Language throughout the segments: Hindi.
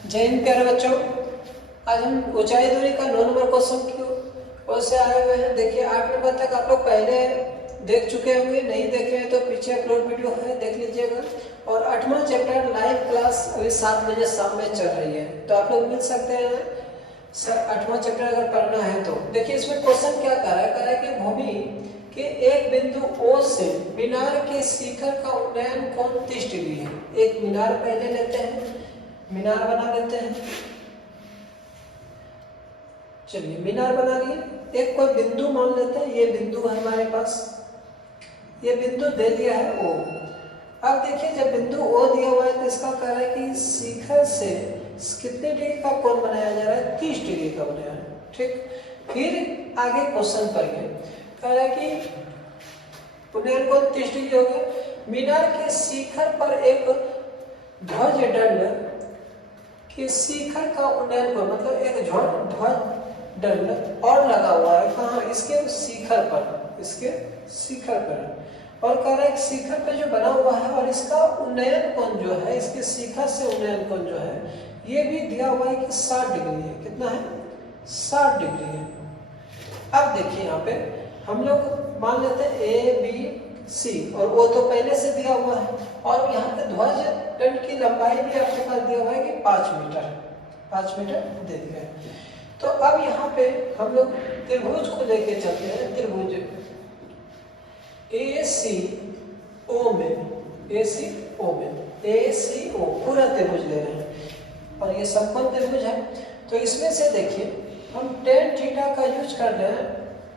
जय हिंद प्यारे बच्चों, आज हम ऊंचाई दूरी का 9 नंबर क्वेश्चन की ओर से आए हुए हैं। देखिए 8 नंबर तक आप लोग पहले देख चुके होंगे, नहीं देखे हैं तो पीछे अपलोड वीडियो है, देख लीजिएगा। और 8वां चैप्टर लाइव क्लास अभी 7 बजे शाम में चल रही है, तो आप लोग मिल सकते हैं सर। 8वां चैप्टर अगर पढ़ना है तो देखिए इसमें क्वेश्चन क्या कह रहा है कि भूमि के एक बिंदु O से मीनार के शिखर का उन्नयन कोण 30 डिग्री है। एक मीनार पहले लेते हैं, मीनार बना लेते हैं। चलिए मीनार बना लिए। एक कोई बिंदु मान लेते हैं, ये बिंदु है हमारे पास, ये बिंदु दे दिया है O। अब देखिए जब बिंदु O दिया हुआ है तो इसका कह रहा है कि शिखर से कितने डिग्री का कोण बनाया जा रहा है, 30 डिग्री का बनाया है। ठीक, फिर आगे क्वेश्चन पढ़िए। कह रहा है कि उन्नयन कोण 30 डिग्री हो गया। मीनार के शिखर पर एक ध्वज दंड कि शिखर का उन्नयन कोण मतलब एक ध्वज दंड और लगा हुआ है कहाँ, इसके शिखर पर, इसके शिखर पर। और कह रहा है शिखर पे जो बना हुआ है और इसका उन्नयन कोण जो है, इसके शिखर से उन्नयन कोण जो है ये भी दिया हुआ है कि 60 डिग्री है। कितना है, 60 डिग्री है। अब देखिए यहाँ पे हम लोग मान लेते हैं ABC और वो तो पहले से दिया हुआ है। और यहाँ पे ध्वज दंड की लंबाई भी आपके पास दिया हुआ है कि 5 मीटर, 5 मीटर दे दिया है। तो अब यहाँ पे हम लोग त्रिभुज को लेके चलते हैं। त्रिभुज ACO में, ACO में, ACO पूरा त्रिभुज ले रहे हैं और ये समकोण त्रिभुज है। तो इसमें से देखिए हम tan थीटा का यूज कर रहे हैं।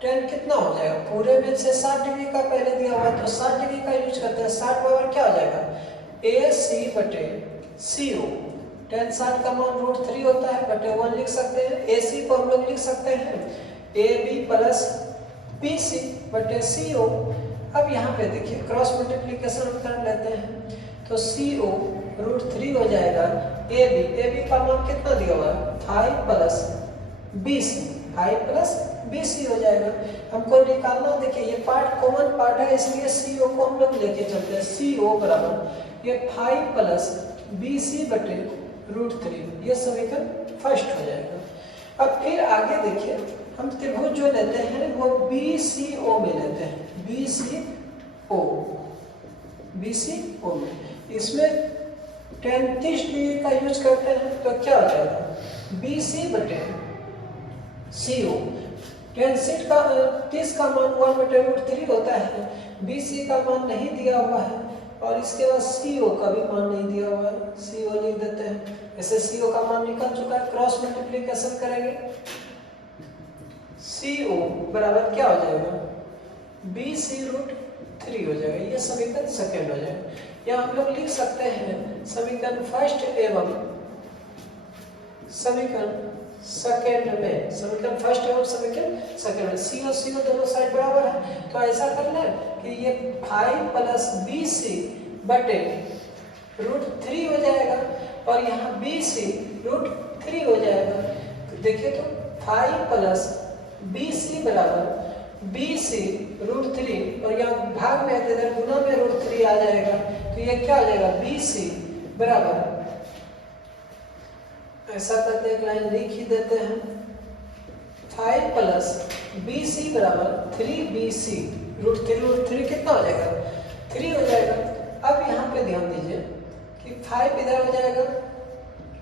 tan कितना हो जाएगा, पूरे में से 60 डिग्री का पहले दिया हुआ है तो 60 डिग्री का यूज करते हैं। 60 बराबर क्या हो जाएगा, AC बटे CO। tan 60 का मान √3 होता है, बटे 1 लिख सकते हैं। AC को हम लोग लिख सकते हैं AB प्लस BC बटे CO। अब यहाँ पे देखिए क्रॉस मल्टीप्लीकेशन हम कर लेते हैं तो CO √3 हो जाएगा। AB का मान कितना दिया हुआ है, 5 प्लस BC, 5 प्लस BC हो जाएगा। हमको निकालना, देखिए ये पार्ट कॉमन पार्ट है इसलिए CO को हम लोग लेके चलते हैं। CO बराबर ये 5 प्लस BC बटे √3, ये समीकरण फर्स्ट हो जाएगा। अब फिर आगे देखिए हम त्रिभुज जो लेते हैं वो BCO में लेते हैं। BCO में इसमें tan 30 डिग्री का यूज करते हैं तो क्या हो जाएगा, BC बटे CO। tan 30 का मान 1 बटे √3 होता है। BC का मान नहीं दिया हुआ है और इसके बाद CO का भी मान नहीं दिया हुआ है, CO लिख देते हैं। ऐसे CO का मान निकल चुका है, क्रॉस मल्टीप्लिकेशन करेंगे। CO बराबर क्या हो जाएगा, BC √3 हो जाएगा। ये समीकरण सेकेंड हो जाएगा। या हम लोग लिख सकते हैं समीकरण फर्स्ट एवं समीकरण सेकेंड में, समीकरण फर्स्ट एवं समीकरण सेकेंड में CO दोनों साइड बराबर है तो ऐसा कर ले कि ये 5 प्लस BC बटे √3 हो जाएगा और यहाँ BC √3 हो जाएगा। तो देखिए तो 5 प्लस BC बराबर BC √3 और यहाँ भाग में इधर गुना में √3 आ जाएगा तो ये क्या हो जाएगा, BC बराबर, ऐसा करते एक लाइन लिख ही देते हैं, 5 प्लस BC बराबर 3BC √3 कितना हो जाएगा, 3 हो जाएगा। अब यहाँ पे ध्यान दीजिए कि 5 इधर हो जाएगा,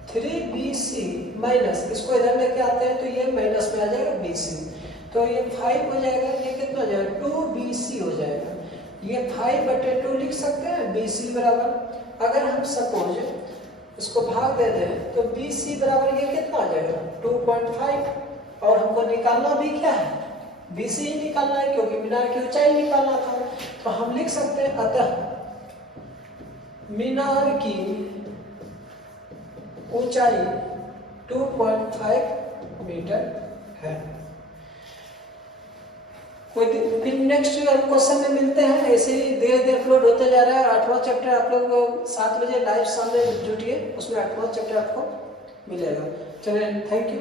3BC माइनस, इसको इधर लेके आते हैं तो ये माइनस में आ जाएगा BC, तो ये 5 हो जाएगा। ये कितना हो जाएगा, 2BC हो जाएगा। ये 5 बटे 2 लिख सकते हैं। BC बराबर अगर हम सपोज इसको भाग दे दें तो BC बराबर ये कितना आ जाएगा, 2.5। और हमको निकालना भी क्या है, BC ही निकालना है क्योंकि मीनार की ऊंचाई निकालना था। तो हम लिख सकते हैं अतः मीनार की ऊंचाई 2.5 मीटर है। कोई फिर नेक्स्ट क्वेश्चन में मिलते हैं। ऐसे ही धीरे धीरे अपलोड होते जा रहा है। 8वां चैप्टर आप लोग 7 बजे लाइव सामने जुटिए, उसमें 8वां चैप्टर आपको मिलेगा। चलिए, थैंक यू।